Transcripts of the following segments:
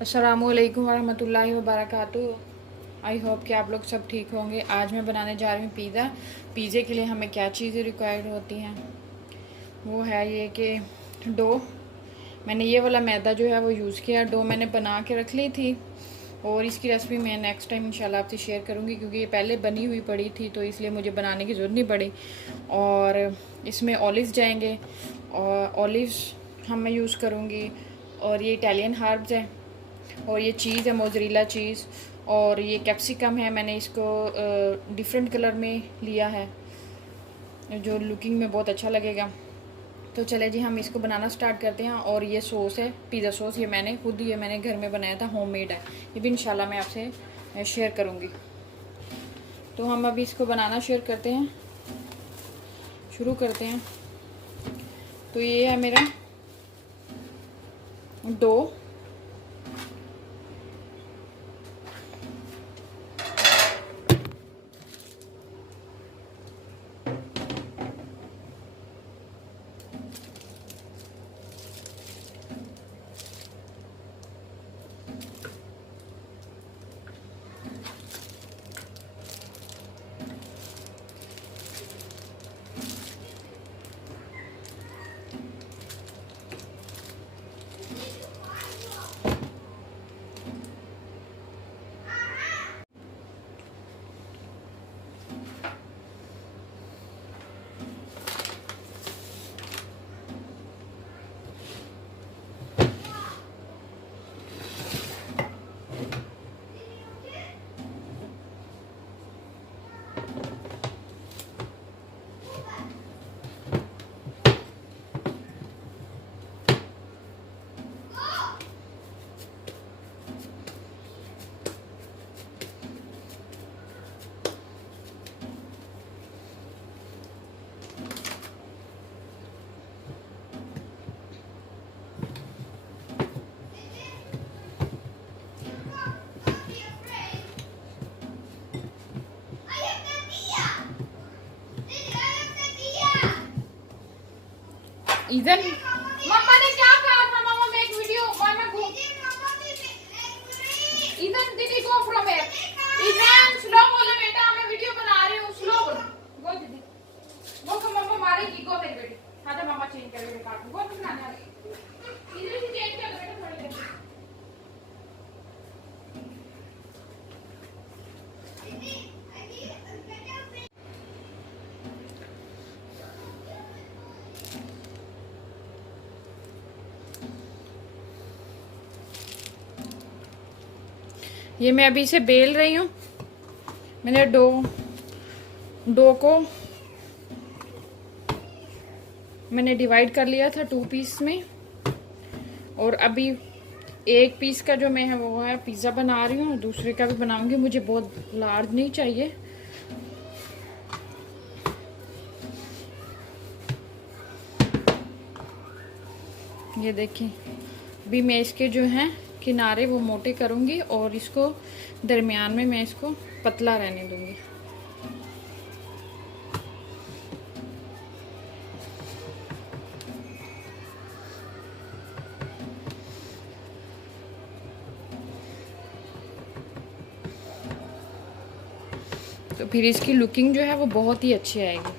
अस्सलामुअलैकुम वरहमतुल्लाहि वबरकातुहू। I hope कि आप लोग सब ठीक होंगे। आज मैं बनाने जा रही हूँ पिज़्ज़ा। पिज़्ज़े के लिए हमें क्या चीज़ें रिक्वायर्ड होती हैं, वो है ये कि डो। मैंने ये वाला मैदा जो है वो यूज़ किया। डो मैंने बना के रख ली थी और इसकी रेसिपी मैं नेक्स्ट टाइम इंशाल्लाह आपसे शेयर करूँगी, क्योंकि ये पहले बनी हुई पड़ी थी तो इसलिए मुझे बनाने की ज़रूरत नहीं पड़ी। और इसमें ऑलिव्स जाएंगे और ऑलिव्स मैं यूज़ करूँगी। और ये इटालियन हर्ब्स है और ये चीज़ है मोज़रेला चीज़। और ये कैप्सिकम है, मैंने इसको डिफरेंट कलर में लिया है जो लुकिंग में बहुत अच्छा लगेगा। तो चले जी हम इसको बनाना स्टार्ट करते हैं। और ये सॉस है पिज़्ज़ा सॉस, ये मैंने घर में बनाया था, होममेड है। ये भी इंशाल्लाह मैं आपसे शेयर करूँगी। तो हम अभी इसको बनाना शुरू करते हैं। तो ये है मेरा डो। इधर मम्मा ने क्या कहा था? मम्मा मैं एक वीडियो और मैं इधर दीदी गो फ्रॉम हियर। इधर स्लो बोलो बेटा, मैं वीडियो बना रही हूँ, स्लो बोलो। गो दीदी गो, तो मम्मा मारेगी। गो मेरी बेटी, हाँ तो मम्मा चेंज कर वीडियो काट गो, तुम बनाने वाली इधर से चेंज कर बेटा थोड़ी देर। ये मैं अभी इसे बेल रही हूँ। मैंने डो को मैंने डिवाइड कर लिया था 2 पीस में। और अभी एक पीस का जो मैं है वो है पिज़्ज़ा बना रही हूँ, दूसरे का भी बनाऊंगी। मुझे बहुत लार्ज नहीं चाहिए। ये देखिए, अभी मैं इसके जो हैं किनारे वो मोटे करूँगी और इसको दरमियान में मैं इसको पतला रहने दूँगी। तो फिर इसकी लुकिंग जो है वो बहुत ही अच्छी आएगी।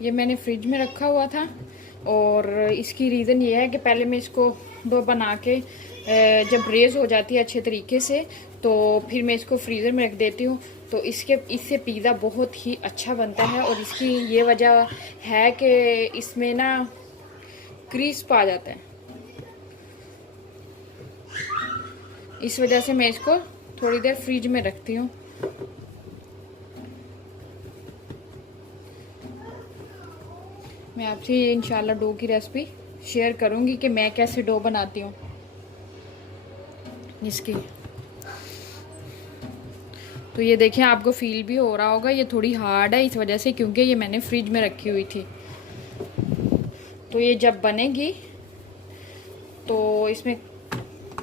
ये मैंने फ्रिज में रखा हुआ था और इसकी रीज़न ये है कि पहले मैं इसको डो बना के जब रेज़ हो जाती है अच्छे तरीके से तो फिर मैं इसको फ्रीज़र में रख देती हूँ। तो इससे पिज़्ज़ा बहुत ही अच्छा बनता है। और इसकी ये वजह है कि इसमें ना क्रिस्प आ जाता है, इस वजह से मैं इसको थोड़ी देर फ्रिज में रखती हूँ। मैं आपसे ये इंशाल्लाह डो की रेसिपी शेयर करूँगी कि मैं कैसे डो बनाती हूँ इसकी। तो ये देखिए, आपको फील भी हो रहा होगा ये थोड़ी हार्ड है इस वजह से, क्योंकि ये मैंने फ्रिज में रखी हुई थी। तो ये जब बनेगी तो इसमें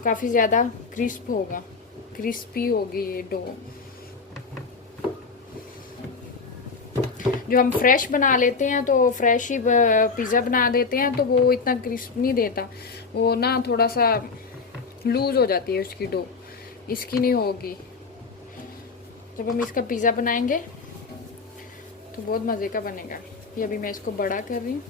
काफ़ी ज़्यादा क्रिस्पी होगी ये डो। जो हम फ्रेश बना लेते हैं तो फ्रेश ही पिज़्ज़ा बना देते हैं तो वो इतना क्रिस्प नहीं देता, वो ना थोड़ा सा लूज़ हो जाती है उसकी डो। इसकी नहीं होगी। जब हम इसका पिज़्ज़ा बनाएंगे तो बहुत मज़े का बनेगा। ये अभी मैं इसको बड़ा कर रही हूँ।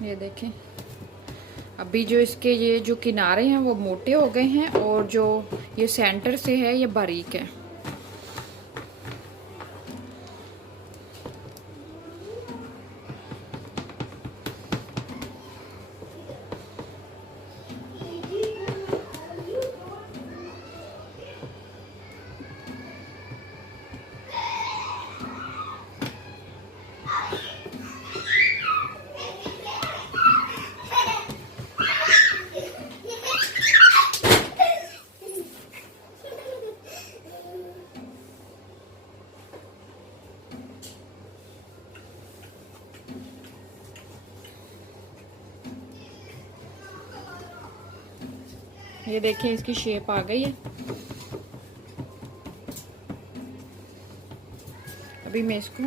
ये देखें, अभी जो इसके ये जो किनारे हैं वो मोटे हो गए हैं और जो ये सेंटर से है ये बारीक है। ये देखिए इसकी शेप आ गई है। अभी मैं इसको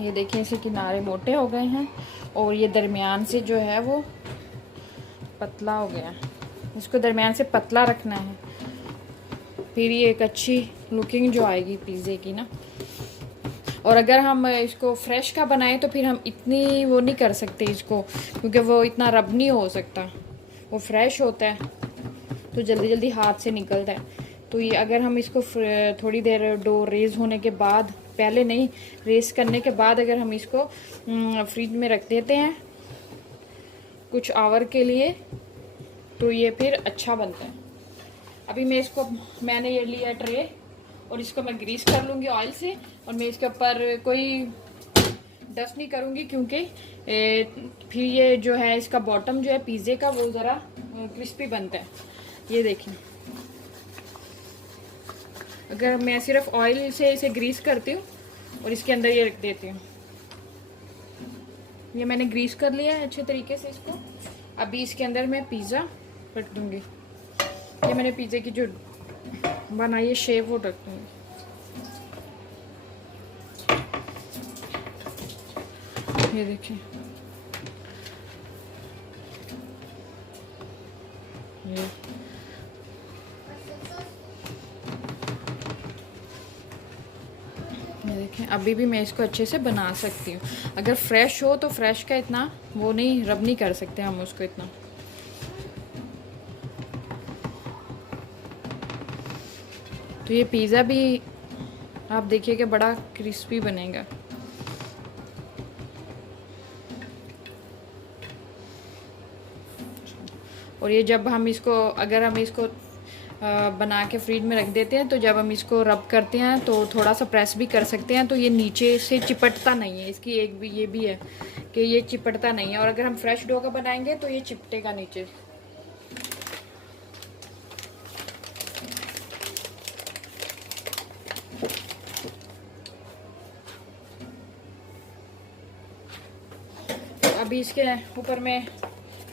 ये देखिए इसके किनारे मोटे हो गए हैं और ये दरमियान से जो है वो पतला हो गया है। इसको दरमियान से पतला रखना है, फिर ये एक अच्छी लुकिंग जो आएगी पिज़्ज़े की ना। और अगर हम इसको फ्रेश का बनाएं तो फिर हम इतनी वो नहीं कर सकते इसको, क्योंकि वो इतना रब नहीं हो सकता। वो फ्रेश होता है तो जल्दी जल्दी हाथ से निकलता है। तो ये अगर हम इसको थोड़ी देर डो रेज़ होने के बाद, पहले नहीं, रेज़ करने के बाद अगर हम इसको फ्रिज में रख देते हैं कुछ आवर के लिए तो ये फिर अच्छा बनता है। अभी मैंने ये लिया ट्रे और इसको मैं ग्रीस कर लूँगी ऑयल से, और मैं इसके ऊपर कोई डस्ट नहीं करूँगी क्योंकि फिर ये जो है इसका बॉटम जो है पिज़्ज़े का वो ज़रा क्रिस्पी बनता है। ये देखिए, अगर मैं सिर्फ ऑयल से इसे ग्रीस करती हूँ और इसके अंदर ये रख देती हूँ। ये मैंने ग्रीस कर लिया है अच्छे तरीके से इसको। अभी इसके अंदर मैं पिज़्ज़ा रख दूँगी। ये मैंने पिज़्ज़े की जो बनाई है शेप वो रख दूँगी। ये देखिए, ये देखें, अभी भी मैं इसको अच्छे से बना सकती हूँ। अगर फ्रेश हो तो फ्रेश का इतना वो नहीं, रब नहीं कर सकते हम उसको इतना। तो ये पिज़्ज़ा भी आप देखिए कि बड़ा क्रिस्पी बनेगा। और ये जब हम इसको, अगर हम इसको बना के फ्रिज में रख देते हैं तो जब हम इसको रब करते हैं तो थोड़ा सा प्रेस भी कर सकते हैं तो ये नीचे से चिपटता नहीं है। इसकी एक भी ये भी है कि ये चिपटता नहीं है, और अगर हम फ्रेश डो का बनाएंगे तो ये चिपटेगा नीचे। तो अभी इसके ऊपर में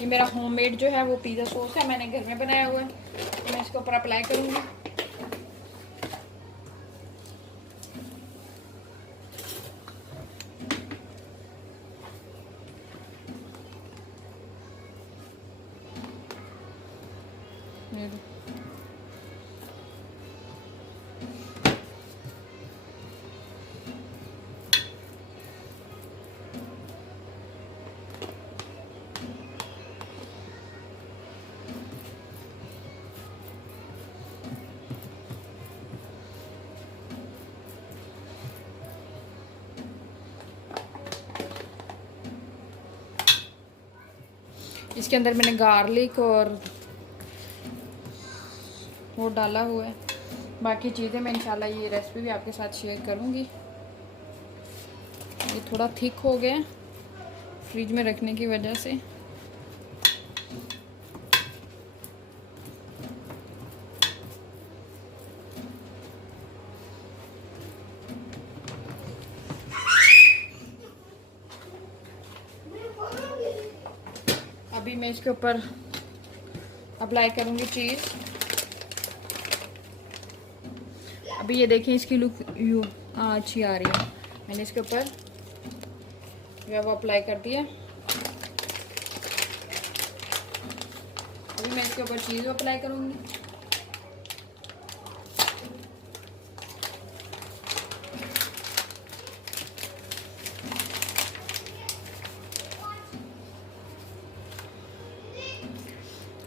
ये मेरा होममेड जो है वो पिज़्ज़ा सॉस है, मैंने घर में बनाया हुआ है, तो मैं इसके ऊपर अप्लाई करूँगी। इसके अंदर मैंने गार्लिक और वो डाला हुआ है। बाकी चीज़ें मैं इंशाल्लाह ये रेसिपी भी आपके साथ शेयर करूँगी। ये थोड़ा थिक हो गया फ्रिज में रखने की वजह से। अभी मैं इसके ऊपर अप्लाई करूँगी चीज़। अभी ये देखिए इसकी लुक यू अच्छी आ रही है। मैंने इसके ऊपर जो है वो अप्लाई कर दिया। अभी मैं इसके ऊपर चीज़ अप्लाई करूँगी।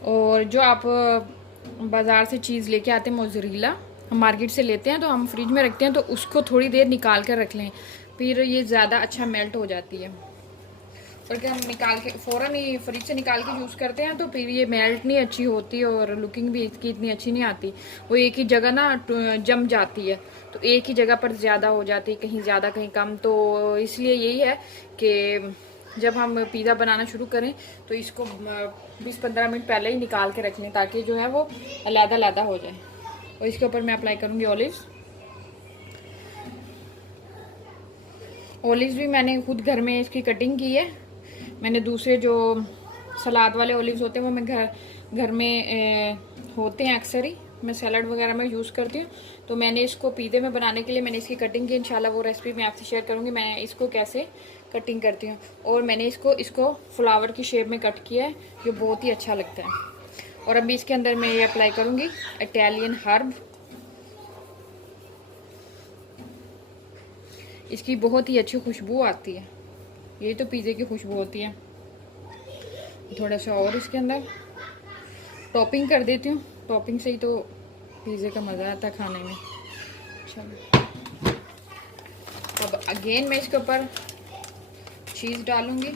और जो आप बाज़ार से चीज़ लेके आते हैं मोज़रेला, हम मार्केट से लेते हैं तो हम फ्रिज में रखते हैं तो उसको थोड़ी देर निकाल कर रख लें, फिर ये ज़्यादा अच्छा मेल्ट हो जाती है। और क्या हम निकाल के फ़ौरन ही फ्रिज से निकाल के यूज़ करते हैं तो फिर ये मेल्ट नहीं अच्छी होती और लुकिंग भी इसकी इतनी अच्छी नहीं आती। वो एक ही जगह ना जम जाती है, तो एक ही जगह पर ज़्यादा हो जाती है, कहीं ज़्यादा कहीं कम। तो इसलिए यही है कि जब हम पिज़्ज़ा बनाना शुरू करें तो इसको 20-15 मिनट पहले ही निकाल के रख लें ताकि जो है वो अलग-अलग हो जाए। और इसके ऊपर मैं अप्लाई करूँगी ऑलिव्स। ऑलिव्स भी मैंने खुद घर में इसकी कटिंग की है। मैंने दूसरे जो सलाद वाले ऑलिव्स होते हैं वो मैं घर में होते हैं अक्सर ही, मैं सैलड वगैरह में यूज़ करती हूँ। तो मैंने इसको पिज़्ज़े में बनाने के लिए मैंने इसकी कटिंग की। इंशाल्लाह वो रेसिपी मैं आपसे शेयर करूँगी मैं इसको कैसे कटिंग करती हूँ। और मैंने इसको फ्लावर की शेप में कट किया है, जो बहुत ही अच्छा लगता है। और अभी इसके अंदर मैं ये अप्लाई करूँगी इटालियन हर्ब। इसकी बहुत ही अच्छी खुशबू आती है, ये तो पिज़्ज़े की खुशबू होती है। थोड़ा सा और इसके अंदर टॉपिंग कर देती हूँ, टॉपिंग से ही तो पिज़्ज़े का मज़ा आता है खाने में। चलो अब अगेन मैं इसके ऊपर चीज़ डालूँगी।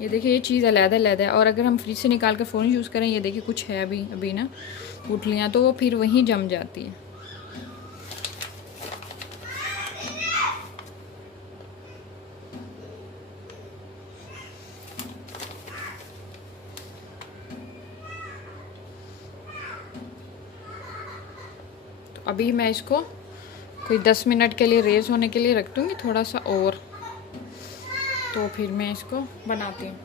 ये देखिए ये चीज़ अलग-अलग है, और अगर हम फ्रिज से निकाल कर फ़ौरन यूज़ करें, ये देखिए कुछ है अभी ना गुठलियाँ, तो वो फिर वहीं जम जाती है। तो अभी मैं इसको कोई 10 मिनट के लिए रेज़ होने के लिए रख दूँगी थोड़ा सा और, तो फिर मैं इसको बनाती हूँ।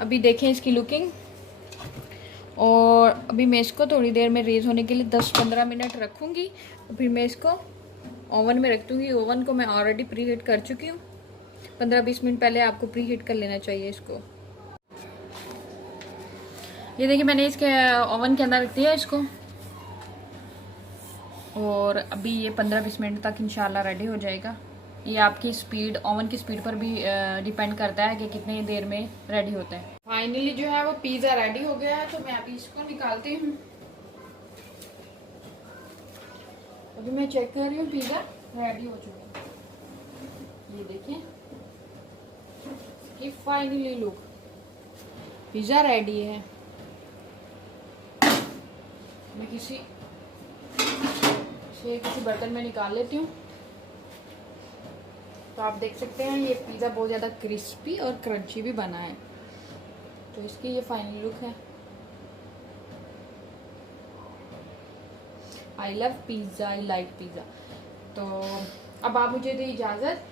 अभी देखें इसकी लुकिंग। और अभी मैं इसको थोड़ी देर में रेज़ होने के लिए 10-15 मिनट रखूँगी, फिर मैं इसको ओवन में रख दूँगी। ओवन को मैं ऑलरेडी प्री हीट कर चुकी हूँ, 15-20 मिनट पहले आपको प्री हीट कर लेना चाहिए इसको। ये देखिए मैंने इसके ओवन के अंदर रख दिया इसको, और अभी ये 15-20 मिनट तक इंशाल्लाह रेडी हो जाएगा। ये आपकी स्पीड, ओवन की स्पीड पर भी डिपेंड करता है कि कितनी देर में रेडी होता है। फाइनली जो है वो पिज़्ज़ा रेडी हो गया है, तो मैं अभी इसको निकालती हूँ। अभी मैं चेक कर रही हूँ, पिज़्ज़ा रेडी हो चुका है। ये देखिए कि फाइनली लुक, पिज़्ज़ा रेडी है। मैं किसी बर्तन में निकाल लेती हूँ। तो आप देख सकते हैं ये पिज़्ज़ा बहुत ज़्यादा क्रिस्पी और क्रंची भी बना है। तो इसकी ये फाइनल लुक है। I love pizza, I like pizza. तो अब आप मुझे दें इजाज़त,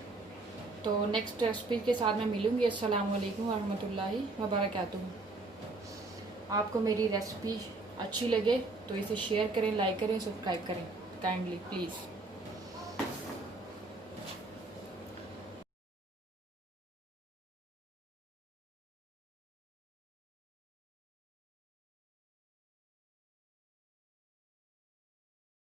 तो नेक्स्ट रेसिपी के साथ मैं मिलूँगी। अस्सलाम वालेकुम रहमतुल्लाहि व बरकातुहू। आपको मेरी रेसिपी अच्छी लगे तो इसे शेयर करें, लाइक करें, सब्सक्राइब करें काइंडली प्लीज़।